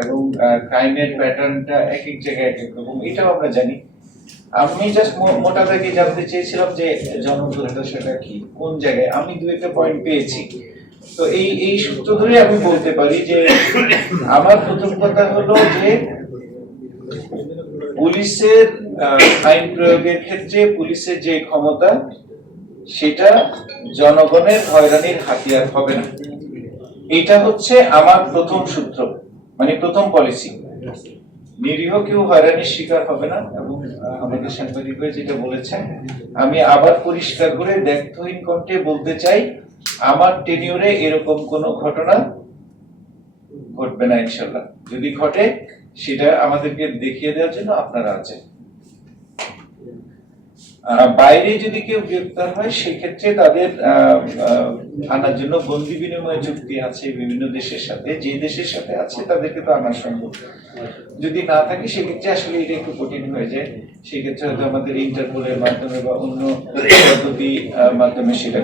এবং ক্রাইমের প্যাটার্নটা এক এক জায়গায় এক এক রকম, এটাও আমরা জানি। আমি জাস্ট মোটা দাগে জানতে চেয়েছিলাম যে জনপ্রত্যাশাটা কি, কোন জায়গায়। আমি দু একটা পয়েন্ট পেয়েছি। তো এই সূত্র ধরে আমি বলতে পারি যে আমার প্রথম কথা হলো যে পুলিশের আইন প্রয়োগের ক্ষেত্রে পুলিশের যে ক্ষমতা, সেটা জনগণের হয়রানির হাতিয়ার হবে না। এটা হচ্ছে আমার প্রথম সূত্র, মানে প্রথম পলিসি। নিরীহ কেউ হয়রানির শিকার হবে না। এবং আমাদের সাংবাদিক ভাই যেটা বলেছেন, আমি আবার পরিষ্কার করে দ্ব্যর্থহীন কণ্ঠে বলতে চাই, আমার টেনিউরে এরকম কোনো ঘটনা ঘটবে না ইনশাল্লাহ। যদি ঘটে সেটা আমাদেরকে দেখিয়ে দেওয়ার জন্য আপনারা আছেন। বাইরে যদি কেউ গ্রেপ্তার হয় সেক্ষেত্রে তাদের আনার জন্য বন্দি বিনিময় চুক্তি আছে বিভিন্ন দেশের সাথে। যে দেশের সাথে আছে তাদেরকে তো আনা সম্ভব। যদি না থাকে সেক্ষেত্রে আসলে এটা একটু কঠিন হয়ে যায়। সেক্ষেত্রে হয়তো আমাদের ইন্টারপোলের মাধ্যমে বা অন্য পদ্ধতি মাধ্যমে সেটা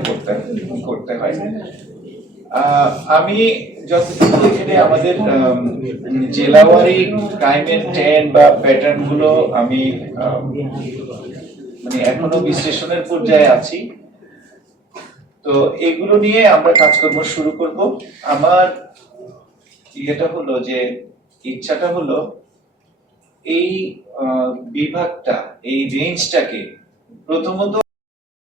করতে হয়। আমি যতটুকু এখানে আমাদের জেলাওয়ারি ক্রাইমের ট্রেন্ড বা প্যাটার্ন গুলো আমি মানে এখনো বিশ্লেষণের পর্যায়ে আছি। তো এগুলো নিয়ে আমরা কাজকর্ম শুরু করব। আমার ইয়েটা হলো যে ইচ্ছাটা হলো এই বিভাগটা, এই রেঞ্জটাকে প্রথমত